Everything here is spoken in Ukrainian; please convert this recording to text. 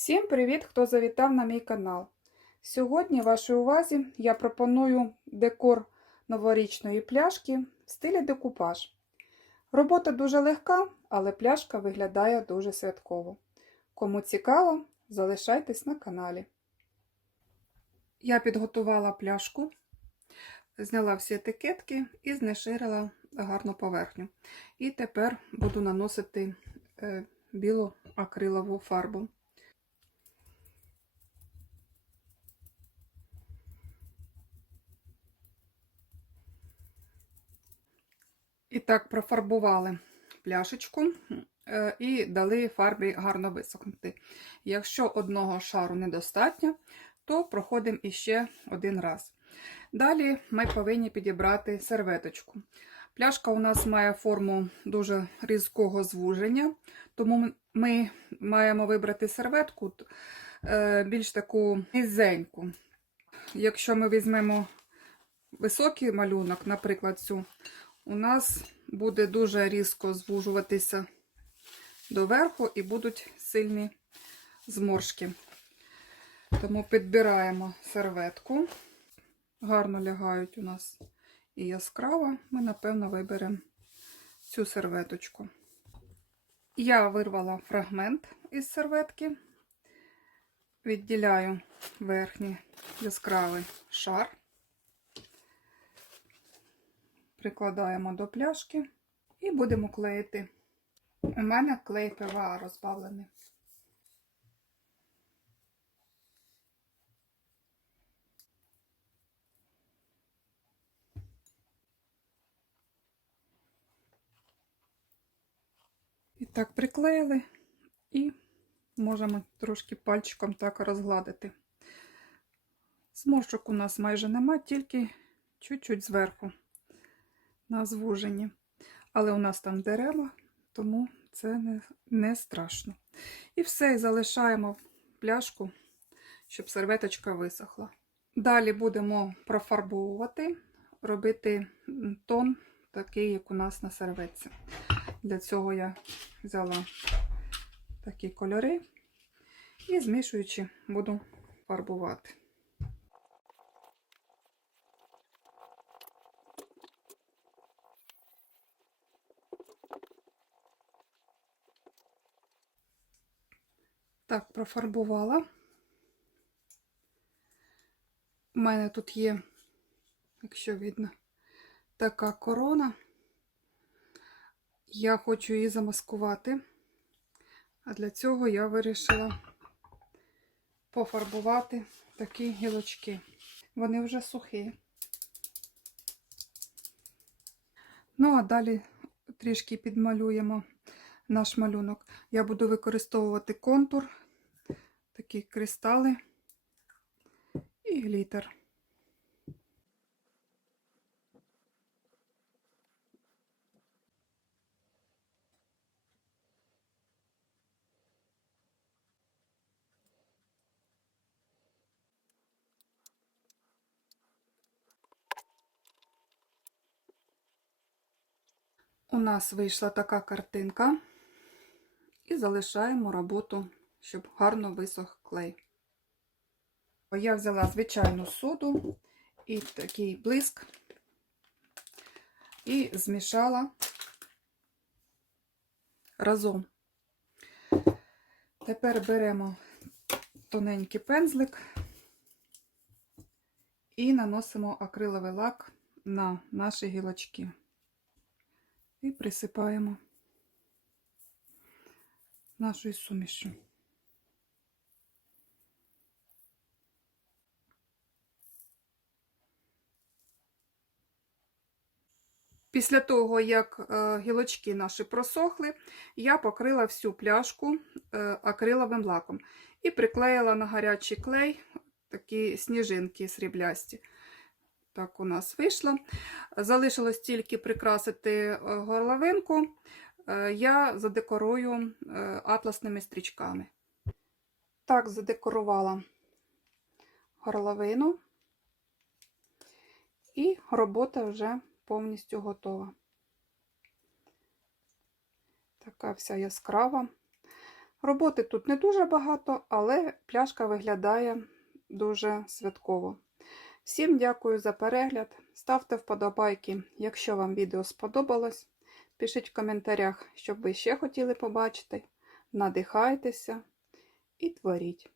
Всім привіт, хто завітав на мій канал. Сьогодні вашій увазі я пропоную декор новорічної пляшки в стилі декупаж. Робота дуже легка, але пляшка виглядає дуже святково. Кому цікаво, залишайтесь на каналі. Я підготувала пляшку, зняла всі етикетки і знеширила гарну поверхню. І тепер буду наносити е, білу акрилову фарбу. І так профарбували пляшечку е, і дали фарбі гарно висохнути. Якщо одного шару недостатньо, то проходимо іще один раз. Далі ми повинні підібрати серветочку. Пляшка у нас має форму дуже різкого звуження, тому ми маємо вибрати серветку е, більш таку низеньку. Якщо ми візьмемо високий малюнок, наприклад, цю, у нас буде дуже різко звужуватися доверху і будуть сильні зморшки. Тому підбираємо серветку. Гарно лягають у нас і яскраво. Ми, напевно, виберемо цю серветочку. Я вирвала фрагмент із серветки, відділяю верхній яскравий шар. Прикладаємо до пляшки і будемо клеїти. У мене клей ПВА розбавлений. І так приклеїли і можемо трошки пальчиком так розгладити. Зморшок у нас майже нема, тільки чуть-чуть зверху на звуженні. Але у нас там дерева, тому це не, не страшно. І все, і залишаємо пляшку, щоб серветочка висохла. Далі будемо профарбовувати, робити тон такий, як у нас на серветці. Для цього я взяла такі кольори і змішуючи буду фарбувати. Так, профарбувала. У мене тут є, якщо видно, така корона. Я хочу її замаскувати, а для цього я вирішила пофарбувати такі гілочки. Вони вже сухі. Ну, а далі трішки підмалюємо наш малюнок. Я буду використовувати контур, такі кристали і глітер. У нас вийшла така картинка. І залишаємо роботу, щоб гарно висох клей. Я взяла звичайну соду і такий блиск, і змішала разом. Тепер беремо тоненький пензлик і наносимо акриловий лак на наші гілочки і присипаємо нашою сумішю. Після того, як е, гілочки наші просохли, я покрила всю пляшку е, акриловим лаком і приклеїла на гарячий клей такі сніжинки сріблясті. Так у нас вийшло. Залишилось тільки прикрасити е, горловинку. Я задекорую атласними стрічками. Так, задекорувала горловину, і робота вже повністю готова. Така вся яскрава, Роботи тут не дуже багато, але пляшка виглядає дуже святково. Всім дякую за перегляд. Ставте вподобайки, якщо вам відео сподобалось. Пишіть в коментарях, що ви ще хотіли побачити. Надихайтеся і творіть.